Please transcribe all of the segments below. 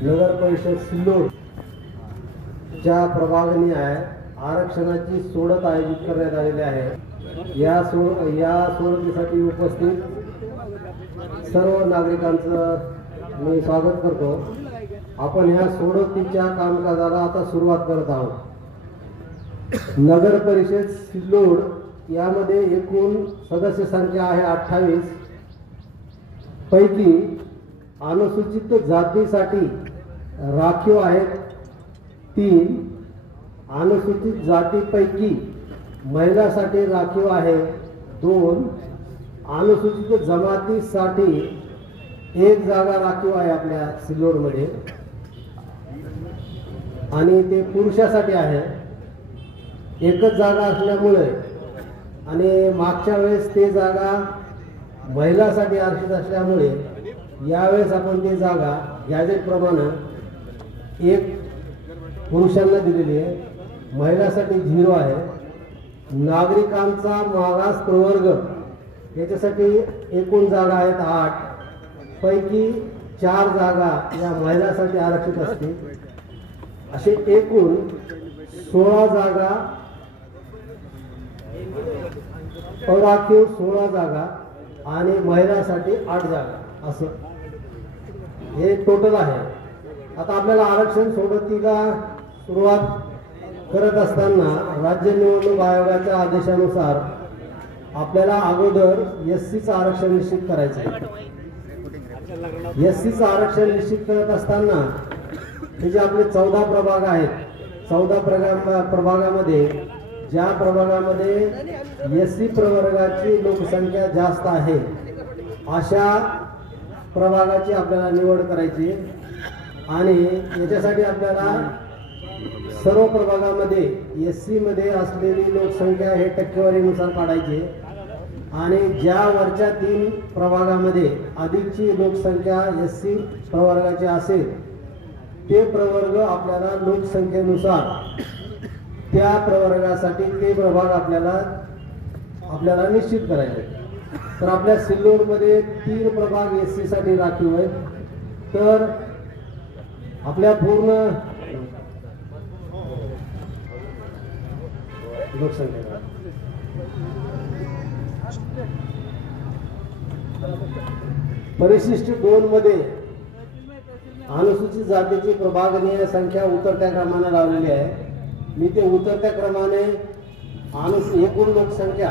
नगर परिषद सिल्लोड च्या प्रभागनिहाय आरक्षणाची सोडत आयोजित करण्यात आलेली आहे। या सोडतीसाठी उपस्थित सर्व नागरिकांचं मी स्वागत करतो। आपण ह्या सोडतीच्या कामकाजाला आता सुरुवात करत आहोत। नगर परिषद सिल्लोड यामध्ये एकूण सदस्य संख्या आहे 28। पैकी अनुसूचित जातीसाठी राखीव आहेत 3। अनुसूचित जातीपैकी महिलांसाठी राखीव आहे 2। अनुसूचित जमातीसाठी 1 जागा राखीव आहे आपल्या सिल्लोडमध्ये आणि ते पुरुषासाठी आहे। एकच जागा असल्यामुळे आणि मागच्या वेळेस ते जागा महिलांसाठी आरक्षित असल्यामुळे यावेळेस आपण ती जागा गॅजेट प्रमाणे 1 पुरुषांना दिलेली आहे, महिलांसाठी 0 आहे। नागरिकांचा मागास प्रवर्ग याच्यासाठी एकूण जागा आहेत 8। पैकी 4 जागा या महिलांसाठी आरक्षित असतील। असे एकूण 16 जागा अराखीव 16 जागा आणि महिलांसाठी 8 जागा असं हे टोटल आहे। आता आपल्याला आरक्षण सोडतीला सुरुवात करत असताना राज्य निवडणूक आयोगाच्या आदेशानुसार आपल्याला अगोदर एससीचं आरक्षण निश्चित करायचं आहे। एससीचं आरक्षण निश्चित करत असताना हे जे आपले 14 प्रभाग आहेत, 14 प्रभागामध्ये ज्या प्रभागामध्ये एससी प्रवर्गाची लोकसंख्या जास्त आहे अशा प्रभागाची आपल्याला निवड करायची आणि याच्यासाठी आपल्याला सर्व प्रभागामध्ये एससी मध्ये असलेली लोकसंख्या हे टक्केवारीनुसार काढायची आणि ज्या वरच्या 3 प्रभागामध्ये अधिकची लोकसंख्या एससी प्रवर्गाची असेल ते प्रवर्ग आपल्याला लोकसंख्येनुसार त्या प्रवर्गासाठी ते प्रभाग आपल्याला निश्चित करायचे। तर आपल्या सिल्लोडमध्ये 3 प्रभाग एससी साठी राखीव आहेत। तर आपल्या पूर्ण लोकसंख्या परिशिष्ट 2 मध्ये अनुसूचित जातीची प्रभागनीय संख्या उतरत्या क्रमाने लावलेली आहे। मी ते उतरत्या क्रमाने एकूण लोकसंख्या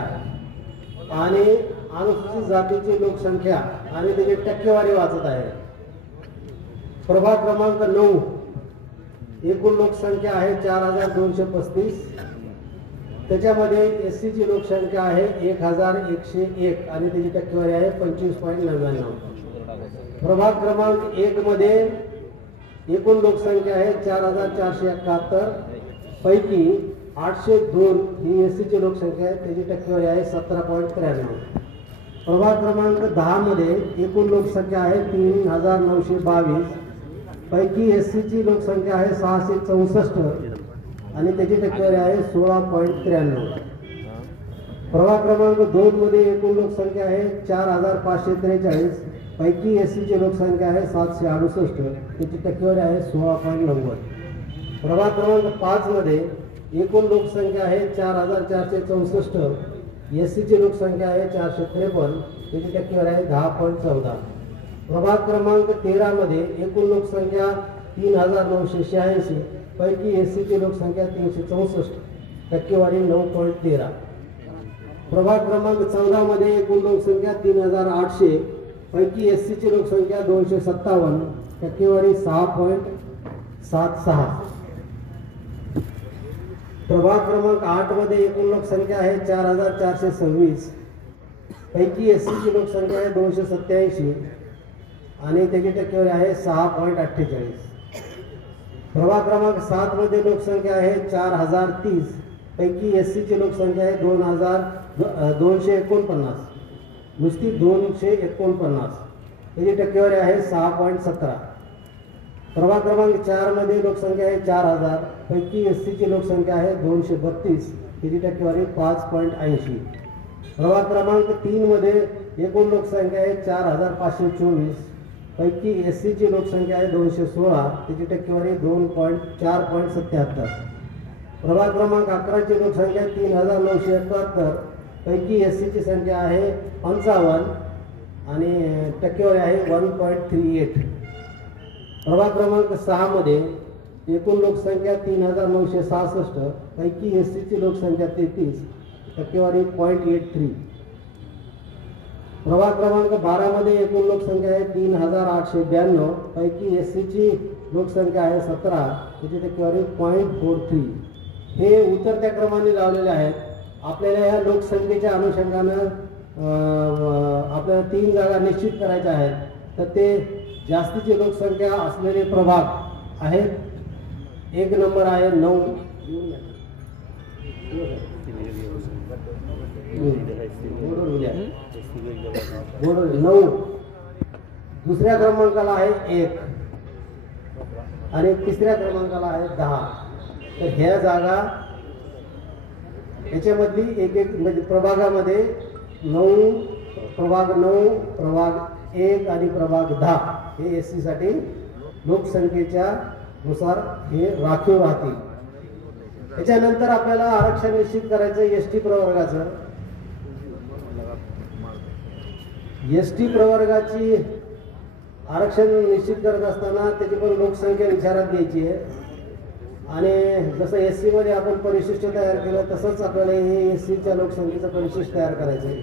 आणि अनुसूचित जातीची लोकसंख्या आणि त्याची टक्केवारी वाचत आहे। प्रभाग क्रमांक 9 एकूण लोकसंख्या आहे 4235। त्याच्यामध्ये एससी ची लोकसंख्या आहे 1101 आणि त्याची टक्केवारी आहे 25.99। प्रभाग क्रमांक 1 मध्ये एकूण लोकसंख्या आहे 4471। पैकी 802 ही एससी ची लोकसंख्या आहे, त्याची टक्केवारी आहे 17.93। प्रभाग क्रमांक 10 मध्ये एकूण लोकसंख्या आहे 3922। पैकी एससी ची लोकसंख्या आहे 664 आणि त्याची टक्केवारी आहे 16.93। प्रभाग क्रमांक 2 मध्ये एकूण लोकसंख्या आहे 4543। पैकी एससी ची लोकसंख्या आहे 768, त्याची टक्केवारी आहे 16.90। प्रभाग क्रमांक 5 मध्ये एकूण लोकसंख्या आहे 4464। एससी ची लोकसंख्या आहे 453, त्याची टक्केवारी आहे 10.14। प्रभाग क्रमांक 13 मध्ये एकूण लोकसंख्या 3986। पैकी एससी ची लोकसंख्या 364, टक्केवारी 9.13। प्रभाग क्रमांक 14 मध्ये एकूण लोकसंख्या 3800। पैकी एससी ची लोकसंख्या 257, टक्केवारी 6.76। प्रभाग क्रमांक 8 मध्ये एकूण लोकसंख्या आहे 4426। पैकी एससी ची लोकसंख्या आहे 287 आणि त्याची टक्केवारी आहे 6.48। प्रभाग क्रमांक 7 मध्ये लोकसंख्या आहे 4030, पैकी एससी ची लोकसंख्या आहे 249, नुसती 249, त्याची टक्केवारी आहे 6.17. प्रभाग क्रमांक 4 मध्ये लोकसंख्या आहे 4000, पैकी एससी ची लोकसंख्या आहे 232, त्याची टक्केवारी 5.80. प्रभाग क्रमांक 3 मध्ये एकूण लोकसंख्या आहे 4524, पैकी एससी ची लोकसंख्या आहे 216, त्याची टक्केवारी 4.77. प्रभाग क्रमांक 11 ची लोकसंख्या 3971, पैकी एससी ची संख्या आहे 55 आणि टक्केवारी आहे 1.38. प्रभाग क्रमांक 6 मध्ये एकूण लोकसंख्या 3966, पैकी एससी ची लोकसंख्या 33, टक्केवारी 0.83. प्रभाग क्रमांक 12 मध्ये एकूण लोकसंख्या आहे 3892, पैकी एससी ची लोकसंख्या आहे 17, त्याची टक्केवारी 0.43. हे उतरत्या क्रमाने लावलेले आहेत. आपल्याला या लोकसंख्येच्या अनुषंगानं आपल्याला 3 जागा निश्चित करायच्या आहेत. तर ते जास्तीची लोकसंख्या असलेले प्रभाग आहेत. 1 नंबर आहे 9, 9. दुसऱ्या क्रमांकाला आहे 1 आणि तिसऱ्या क्रमांकाला आहे 10. तर ह्या जागा याच्यामधली एक म्हणजे प्रभागामध्ये 9, प्रभाग 9, प्रभाग 1 आणि प्रभाग 10 हे एससी साठी लोकसंख्येच्या नुसार हे राखीव राहतील. त्याच्यानंतर आपल्याला आरक्षण निश्चित करायचं एसटी प्रवर्गाचं. एसटी प्रवर्गाची आरक्षण निश्चित करत असताना त्याची पण लोकसंख्या विचारात घ्यायची आहे. आणि जसं एससी मध्ये आपण परिशिष्ट तयार केलं तसंच आपल्याला हे एससीच्या लोकसंख्येचं परिशिष्ट तयार करायचं आहे.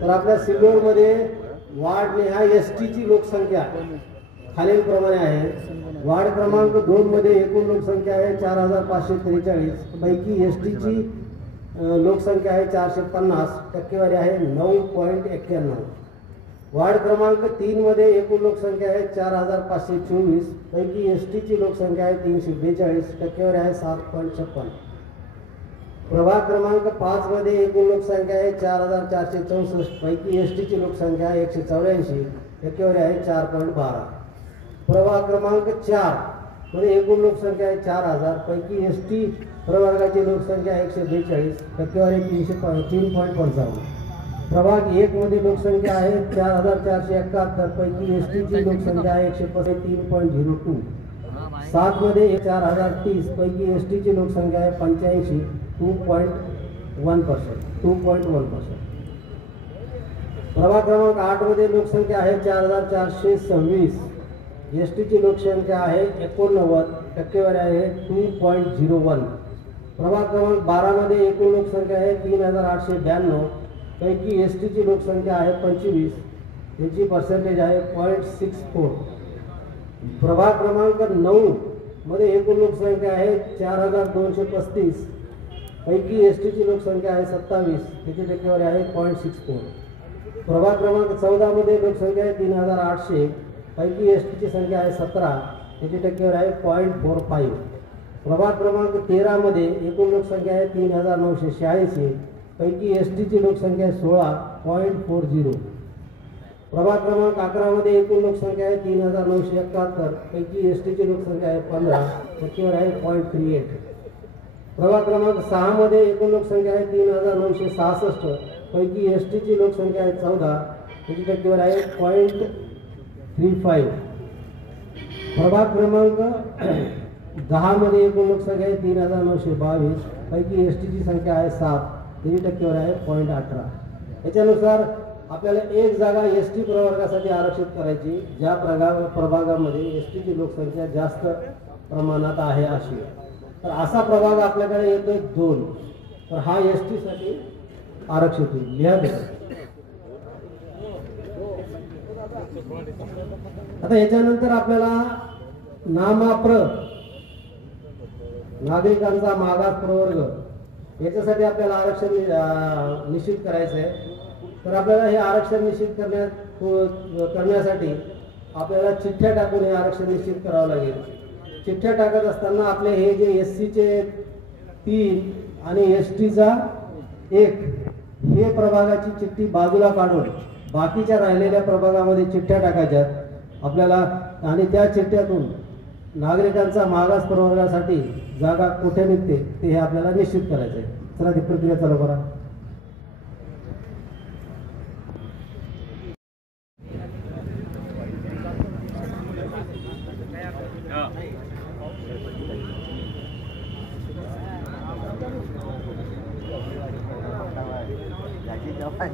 तर आपल्या सिल्लोडमध्ये वार्ड हा एसटीची लोकसंख्या खालीलप्रमाणे आहे. वार्ड क्रमांक 2 मध्ये एकूण लोकसंख्या आहे 4543, पैकी एसटीची लोकसंख्या आहे 450, टक्केवारी आहे 9.91. वार्ड क्रमांक 3 मध्ये एकूण लोकसंख्या आहे 4524, पैकी एसटीची लोकसंख्या आहे 342, टक्केवारी आहे 7.56. प्रभाग क्रमांक 5 मध्ये एकूण लोकसंख्या आहे 4464, पैकी एसटीची लोकसंख्या आहे 184, टक्केवारी आहे 4.12. प्रभाग क्रमांक 4 मध्ये एकूण लोकसंख्या आहे 4000, पैकी एसटी प्रवर्गाची लोकसंख्या 142, टक्केवारी 3.55. प्रभाग 1 मध्ये लोकसंख्या आहे 4471, पैकी एसटीची लोकसंख्या आहे 103.02. 7 मध्ये 4030, पैकी एसटीची लोकसंख्या आहे 85, 2.1%. प्रभाग क्रमांक 8 मध्ये लोकसंख्या आहे 4426, एसटीची लोकसंख्या आहे 89, टक्केवारी आहे 2.01. प्रभाग क्रमांक 12 मध्ये एकूण लोकसंख्या आहे 3892, पैकी एसटीची लोकसंख्या आहे 25, त्याची पर्सेंटेज आहे 0.64. प्रभाग क्रमांक 9 मध्ये एकूण लोकसंख्या आहे 4235, पैकी एसटीची लोकसंख्या आहे 27, त्याची टक्केवारी आहे 0.64. प्रभाग क्रमांक 14 मध्ये लोकसंख्या आहे 3800, पैकी एसटीची संख्या आहे 17, त्याची टक्केवारी आहे 0.45. प्रभाग क्रमांक 13 मध्ये एकूण लोकसंख्या आहे 3986, पैकी एसटीची लोकसंख्या आहे 16, 0.40. प्रभाग क्रमांक 11 मध्ये एकूण लोकसंख्या आहे 3971, पैकी एसटीची लोकसंख्या आहे 15, टक्केवारी आहे 0.38. प्रभाग क्रमांक 6 मध्ये एकूण लोकसंख्या आहे 3966, पैकी एसटीची लोकसंख्या आहे 14, त्याची टक्केवारी आहे 0.35. प्रभाग क्रमांक 10 मध्ये एकूण लोकसंख्या आहे 3922, पैकी एसटीची संख्या आहे 7, त्याची टक्केवारी आहे 0.18. याच्यानुसार आपल्याला एक जागा एसटी प्रवर्गासाठी आरक्षित करायची ज्या प्रभागामध्ये एसटीची लोकसंख्या जास्त प्रमाणात आहे अशी. तर असा प्रभाग आपल्याकडे येतोय 2, तर हा एसटी साठी आरक्षित होईल. लिहा. आता याच्यानंतर आपल्याला नामाप्र नागरिकांचा मागास प्रवर्ग याच्यासाठी आपल्याला आरक्षण निश्चित करायचं आहे. तर आपल्याला हे आरक्षण निश्चित करण्यासाठी आपल्याला चिठ्ठ्या टाकून हे आरक्षण निश्चित करावं लागेल. चिठ्ठ्या टाकत असताना आपले हे जे SCचे 3 आणि STचा 1 हे प्रभागाची चिठ्ठी बाजूला काढून बाकीच्या राहिलेल्या प्रभागामध्ये चिठ्ठ्या टाकायच्यात आपल्याला, आणि त्या चिठ्ठ्यातून नागरिकांचा मागास प्रवर्गासाठी जागा कुठे निघते ते हे आपल्याला निश्चित करायचं आहे. चला ती प्रक्रिया चालू करा. Jadi jawaban.